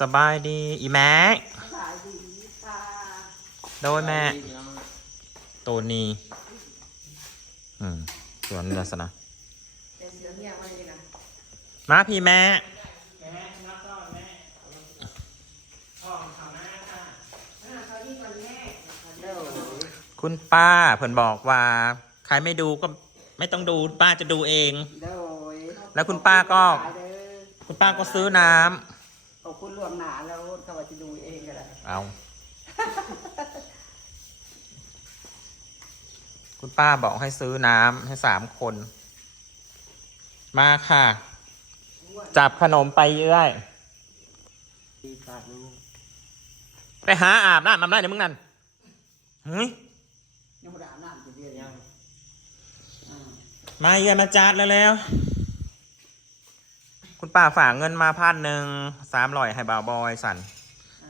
สบายดี อีแม็กสายดีค่ะโดยแม่ตัวนี้อืมส่วนนี้ลักษณะเป็นเสือเงียบมาเลยนะมาพี่แม่อ่าเขาดีกว่าแม่เด้อคุณป้าเพิ่นบอกว่า ใครไม่ดูก็ไม่ต้องดูป้าจะดูเองเด้อแล้วคุณป้าก็เด้อคุณป้าก็ซื้อน้ำ ขอบคุณล่วงหน้าแล้วเขาว่าจะดูเองก็ได้เอา คุณป้าบอกให้ซื้อน้ำให้สามคน มาค่ะ จับขนมไปเรื่อยดีปากลูกไปหาอาบน้ำน้ำได้เดี๋ยวมึงนั่นเฮ้ยยังไม่ได้อาบน้ำจะเรียนยังอ่ามาเยือนมาจัดแล้วแล้วๆ คุณป้าฝากเงินมาพันหนึ่งสามร้อยให้บ่าวบอยสัน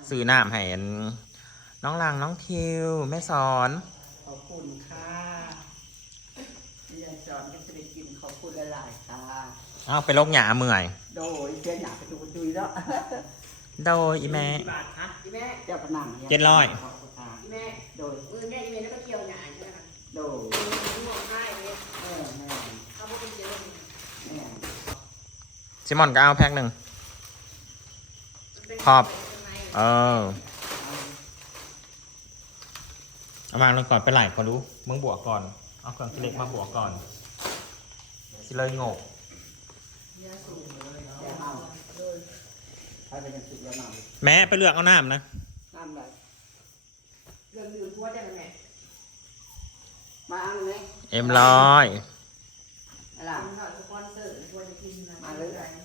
ซื้อน้ำให้อันน้องลังน้องทิวแม่สอนขอบคุณค่ะที่ยังสอนก็จะได้กินขอบคุณหลายๆค่ะเอาไปลกหยาเมื่อย โดยเจ้าหน้าไปดูดุยแล้วโดยอีแม่อีแม่เจ้าพนังนี่เจ็ดร้อยขบคุณค่ะอีแม่โดยมือแม่อีแม่แล้วก็เกี่ยวหยาใช่ไหมคะโดย มือหมวกให้เลย แม่แม่ เขาบอกเป็นเจล แม่ ซิมอนก็เอาแพ็คหนึ่งขอบ เออเอามาลงก่อนไปไหลก่อนดูมึงบวกก่อน เอาเครื่องคิดเล็กมาบวกก่อนสิเลยงกแม้ไปเลือกเอาน้ำนะน้ำแบบเรื่องดื่มทั่วได้ไหมแม่มาอันไหมเอ็มร้อยอะไรมาเลย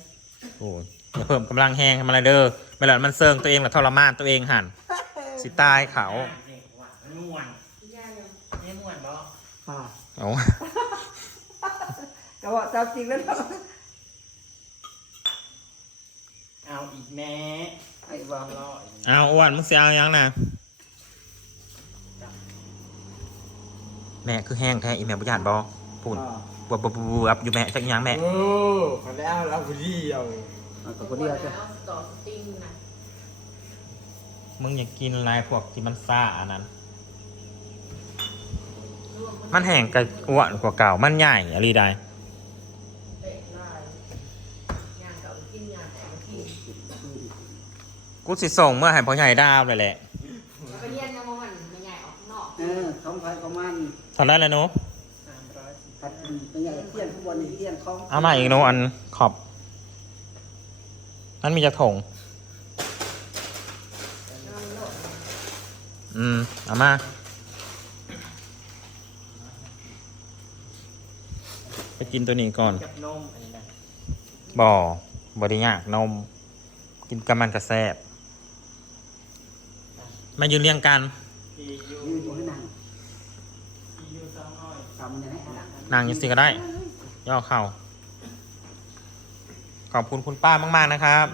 โอ้ยอย่าเพิ่มกำลังแห้งทำอะไรเด้อไม่หลัมันเซิงตัวเองหรือทรมานตัวเองหันสิตายเขาม่วนย่ายังไม่ม่วนบ่ค่ะเอาก็บอกตามจริงแล้วเนาะเอาอีกแม่ไอ้บอกรออีกเอาอ้วนมึงเสียเอายังนะแม่คือแห้งแท้อีแม่บุญญาตบอพูด บวบบวบบวบอยู่แม่จักอีหยังแม่โอ้ขอแล้วเราคนเดียวเอาตัวเดียวจ้ะแล้วต่อสติ้งนะมึงอยากกินอะไรพวกที่มันซ่าอันนั้น มันแห้งกับอ้วนกว่าเก่ามันใหญ่อะไรใดเตะลายยางเก่ากินยางแต่กินกูสิส่งเมื่อให้พ่อใหญ่ดาวเลยแหละแล้วก็เลี้ยงยังมันไม่ใหญ่ออกนอกเออของใครของมันเท่านั้นเลยหนูสา มร้อยสิบเป็นไงเที่ยงข้างบนนี่เที่ยงของเอามาอีกหนูอันขอบนั่นมีจะถงอืมเอามาไปกินตัวนี้ก่อนกับนมอันนี้นะบ่อบริยากนม กินกับมันกระแซบมายืนเรียงกันอยู่ให้นั่ง พียูสองร้อย ทำยังไงให้ นั่งนางอยังสิก็ได้ ย่อเข่าขอบคุณคุณป้ามาก ๆ นะครับ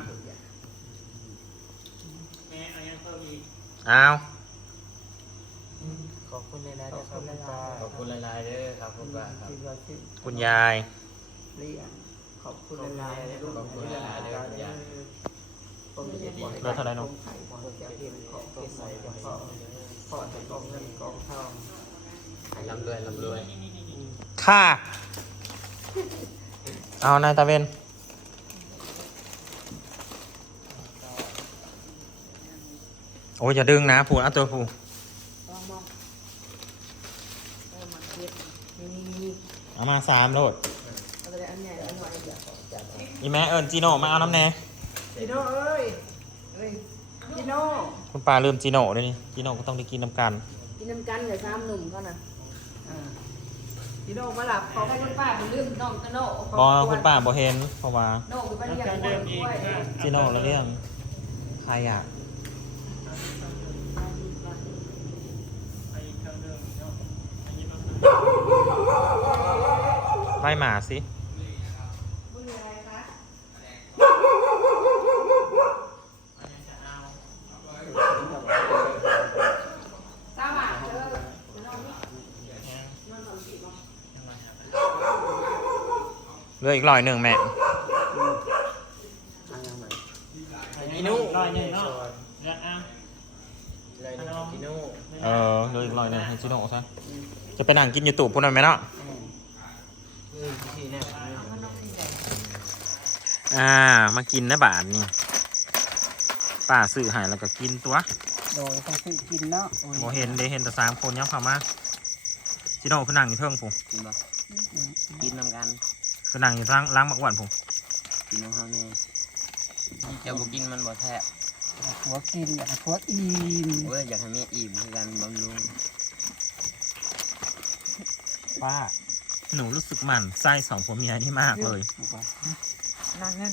แม่เอายังเพิ่มอีกอ้าวขอบคุณหลายๆนะครับคุณป้าขอบคุณหลายๆเด้อครับคุณป้าครับที่เราที่คุณยายเรียนขอบคุณหลายๆลูกขอบคุณหลายๆเด้อคุณยายผมจะบอกให้เหลือเท่าไหร่น้องไข่ผมจะเห็นของตัวใส่กระเพาะพอจะกองเงินกองทองลำรวยลำรวย ค่ะ เอานายตาเวนโอ้ยอย่าดึงนะผูเอาตัวผูมองมองเออมาเก็บนี่นี่นี่เอามาสามโลดเราจะได้อันใหญ่อันหน่อยเดี๋ยวอีแม่เอิญจีโน่มาเอาน้ำแน่จีโน่เอ้ยเอ้ยจีโน่คุณป้าลืมจีโน่ด้วยนี่จีโน่ก็ต้องได้กินน้ำกัน กินน้ำกันเดี๋ยวซ้ำหนุ่มเขาน่ะอ่า พี่โน่มาหลับขอให้คุณป้าเป็นลืมน้องตะโน่บอคุณป้าบอเห็นเพราะว่าโน่คือไปเรียกคนด้วยจีโน่แล้วเรื่องใครอะไล่หมาสิ มึงอะไรคะ อันนี้จะเอา สามบาทเธอน้องนี่ ยัง มันสองสิบมั้ง ยังมาหา เห ลืออีกร้อยหนึ่งแม่เอายังไงกินุร้อยหนึ่งเนาะแล้วอะเลยกิโน่เออเหลยอีกร้อยหนึงให้จิโน่ซะจะไปนั่งกินอยู่ตู่พุ่นนั่นไหมเนาะนี่ที่เนี่ยอ่า มากินนะบาทนี่ป้าซื้อให้แล้วก็กินตัวโดยต้องซื้อกินเนาะโมเห็นเดเห็นแต่สามคนยังเข้ามาจิโน่คือนั่งอยู่เทิงผมกินบ่กินนำกัน คือนั่งอยู่ล้างล้างมักหวานผมกินน้ำข้าวแน่เจ้าบ่กินมันบ่แท้บผัวกินอยากให้ผัวอิ่มเว้ยอยากให้เมียอิ่มคือกันบำรุงป้าหนูรู้สึกหมันไส้สองผัวเมียนี่มากเลยนั่งเงิน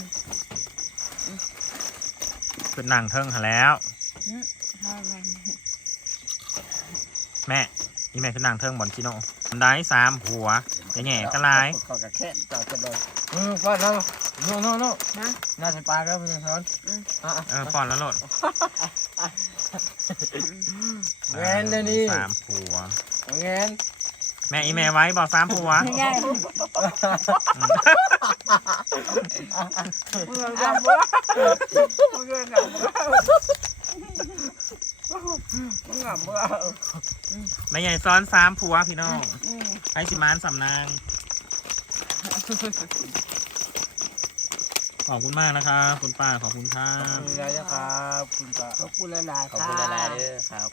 คือนั่งเทิงหาแล้วห้าวันแม่นี่แม่คือนั่งเทิงบอลจิโน่มันได้สามผัว จะแง่ก็ลายก็กระแค่ต่อจะโดนอือป้อนแล้วโน่โน่โน่นะน่าจะปลาแล้วมันจะซ้อนเออป้อนแล้วโลดแงนเลยนี่สามผัวแงนแม่อีแม่ไว้บอกสามผัวไม่ใช่อืมมึงกลับบ้ามึงกลับบ้ามึงกลับบ้าแม่ใหญ่ซ้อนสามผัวพี่น้อง ไอ้สิมานสำนางขอบคุณมากนะครับคุณป้าขอบคุณครัขอบบคุณยายนะครับคุณป้าขอบคุณหลายๆขอบค่ะคุณหลายๆเด้อครับ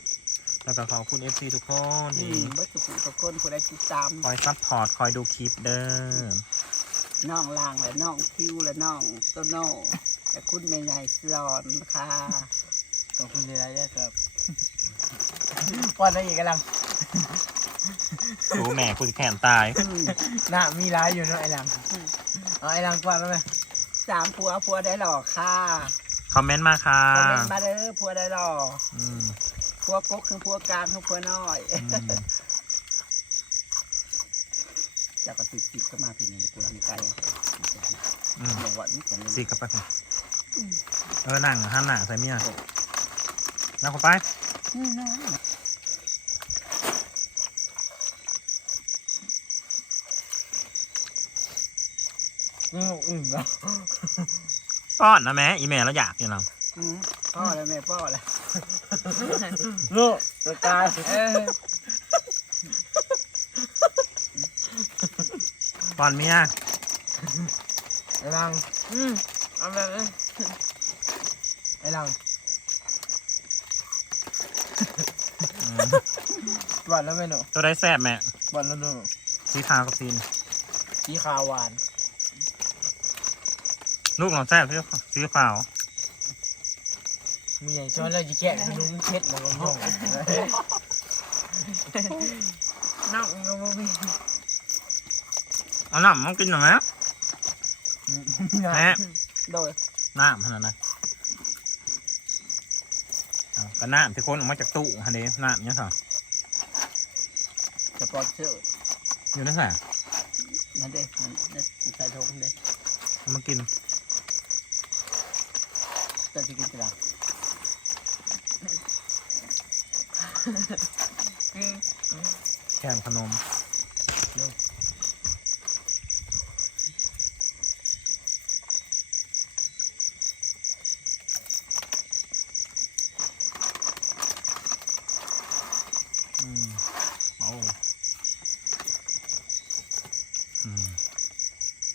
แล้วก็ขอบคุณเอฟซีทุกคนอืที่มบัตถุกุทุกคนผู้ใดติดตามคอยซัพพอร์ตคอยดูคลิปเด้อน้องลางและน้องคิวและน้องโตโน่และคุณแม่ใหญ่สอนค่ะขอบคุณหลายๆเด้อครับป้อนได้อีกกำลัง ดูแม่กูจะแขนตาย น่ามีร้ายอยู่เนาะไอ้หลังเอาไอ้หลังป้อนแล้วไหมสามผัวผัวได้หล่อค่ะคอมเมนต์มาค่ะคอมเมนต์มาเด้อผัวได้หล่ออืมผัวกกคือผัวกลางคือผัวน้อยอืมจากกระติกติกก็มาผิดในกูทำไกลอืมบอกว่านี่จะสิกลับไปผมเออนั่งห้ามหนังใส่เมียนั่งเข้าไป อืมอืมแล้วป้อนนะแม่อีแม่แล้วอยากอยู่เนาะอืมพ่อแล้วแม่พ่อแล้วลูกตัวตายเออป้อนเมียไอ้หลังอืมเอาแบบนี้ไอ้หลังอืมบอลแล้วไหมหนูตัวได้แซ่บแม่บอลแล้วหนูสีขาวกับซีนสีขาวหวาน ลูกของแซ่บสีสีขาวมีใหญ่ช้อนแล้วจะแกะขนมเช็ดมาลงห้องน้องก็บ่มีเอาน้ำมากินหน่อยไหมแม่โดยน้ำขนาดนั้นเอาก็น้ำที่คนออกมาจากตู้ฮันเดน้ำเนี่ยค่ะสปอนเซอร์อยู่นั่นแหละนั่นเด้มันนั่นใส่ทงเด้เอามากิน จะสิกินกระดาษแข่งขนมอืมเอาอืม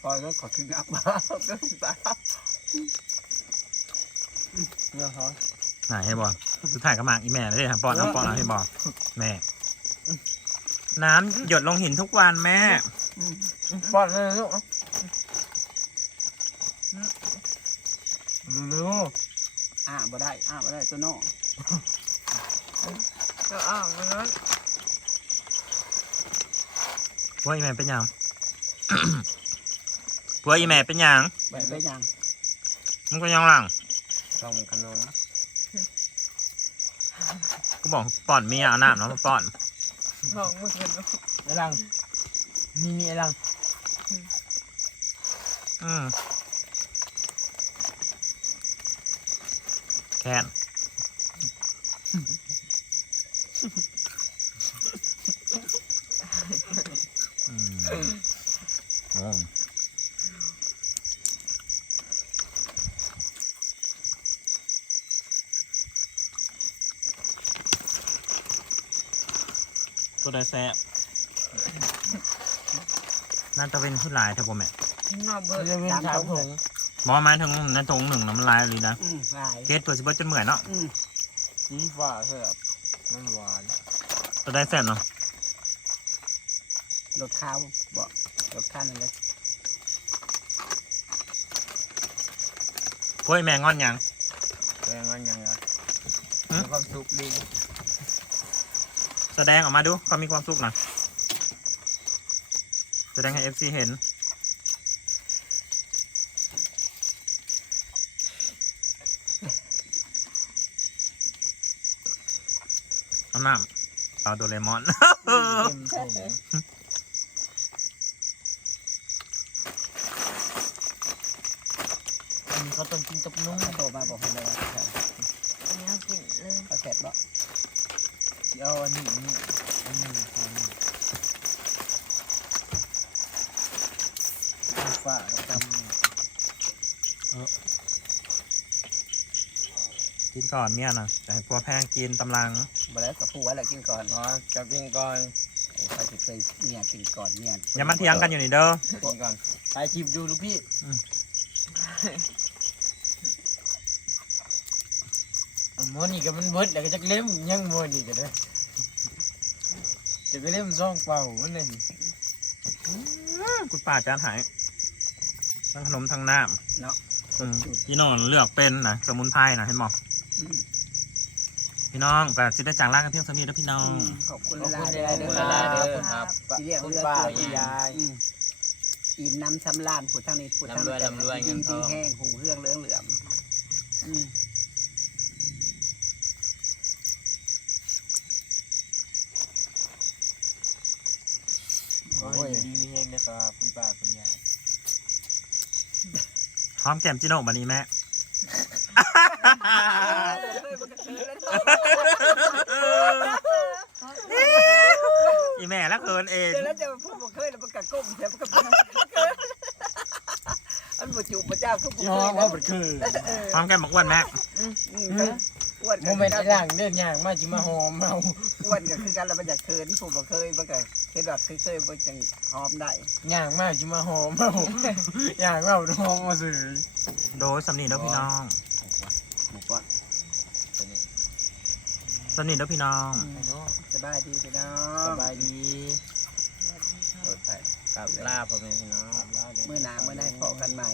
พอแล้วขอกินอับบ้าก็บ้า เนี่ยเขาไหนให้บอกสุดท้ายก็มากอีแม่เลยครับป้อนน้ำป้อนน้ำให้บอกแม่ น้ำหยดลงหินทุกวันแม่บอลเลยลูกดูเร็วอ่าบ่ได้ อ่าบ่ได้ตัวโน่ก็อ้าวมันนั้นพวกอีแม่เป็นหยังพวกอีแม่เป็นหยังไปไปยังมึงก็ยังหลัง ชมขนมกูบอกป้อนเมียเอาน้ำเนาะมาป้อนลองมือกันดูไอ้หลังนี่นี่ไอ้หลังอืมแค่นอืมโอ้ ตัวใดแซ่บ น่าจะเป็นผู้หลายแถวผมแม่นอกเบิร์เรื่องเงินสามถุงหมอมาถึงในตรงหนึ่งน้ำมันลายเลยนะอืมหลายเกตเปิดสิบเบิดจนเหมือนเนาะอืมสีฟ้าเท่าแบบน้ำหวานตัวใดแซ่บเนาะรถข้าวบอกรถข้าวนั่นแหละกล้วยแมงงอนยังแรงงั้นยังไงหืมมีความสุขดี แสดงออกมาดูเขามีความสุขหน่อย แสดงให้เอฟซีเห็น เอาน้ำเอาโดเรมอนเต็มถุงอันนี้เขาต้องกินกับนุ่มโทรมาบอกให้เลยว่าเขาอันนี้เอากินเลย เขาเสร็จบ่สิเอาอันนี้อันนี้อันนี้อันนี้สีฟ้ากับดำ กินก่อนเมียนะจะให้พัวแพงกินตำลังบ่แล้วกับผู้ไว้แหละกินก่อนอ๋อจะกินก่อนโอ้เขาจะเคยเมียกินก่อนเมียอย่ามันเถียงกันอยู่นี่เด้อจะกินก่อนถ่ายคลิปอยู่ลูกพี่อืมอะหมอนี่ก็มันเบิดแล้วก็จักเล่มยังหมอนี่ก็ได้จะก็เล่มซ่องเป่ามันเลยคุณป้าจานหายทั้งขนมทั้งน้เนาะำอืมพี่น้องเลือกเป็นนะสมุนไพรนะเห็นบอกอืม พี่น้องก็สิได้จากลากันเพียงสำนี้แล้วพี่น้องขอบคุณขอบหคุลาณยหลายๆๆเด้เด้ออหลายๆเด้เด้ออครับที่เรียกคุณเรือป้าตัวคุณยายอืมอิ่มน้ำชำลานผู้ทางนี้ผู้ทางร่ำรวยร่ำรวยเงินทองแห้งหูเรื่องเหลืองเหลือมอืมโอ้ยดีมีเฮงนะครับคุณป้าคุณยายหอมแก้มจิโน่บันนี้แม่ อีแม่ละเคินเองเดี๋ยวแล้วจะพูดบ่เคยแล้วมันกะก้มแต่มันก็เป็นอันบ่จูบพระเจ้าคือบ่ที่เคห้องยว่าเป็นคือหอมแก้มบักอ้วนแม่อืมก็อ้วนโมเมนต์ไอ้ล่างเดินย่างมาจิมาหอมเมาอ้วนก็คือกันแล้วมันจะเคินผู้บ่เคยมันก็เคยดอดเคยเคยบ่จังหอมได้ย่างมาจิมาหอมเมาย่างเมาหอมมาสื่อโดยสำนีเด้อพี่น้อง หมูก้อน สำนีเด้อพี่น้องสบายดีพี่น้อสงบายดีโอดไปกับลาพ่อแม่พี่น้องมื้อหน้ามื้อใดพอกันใหม่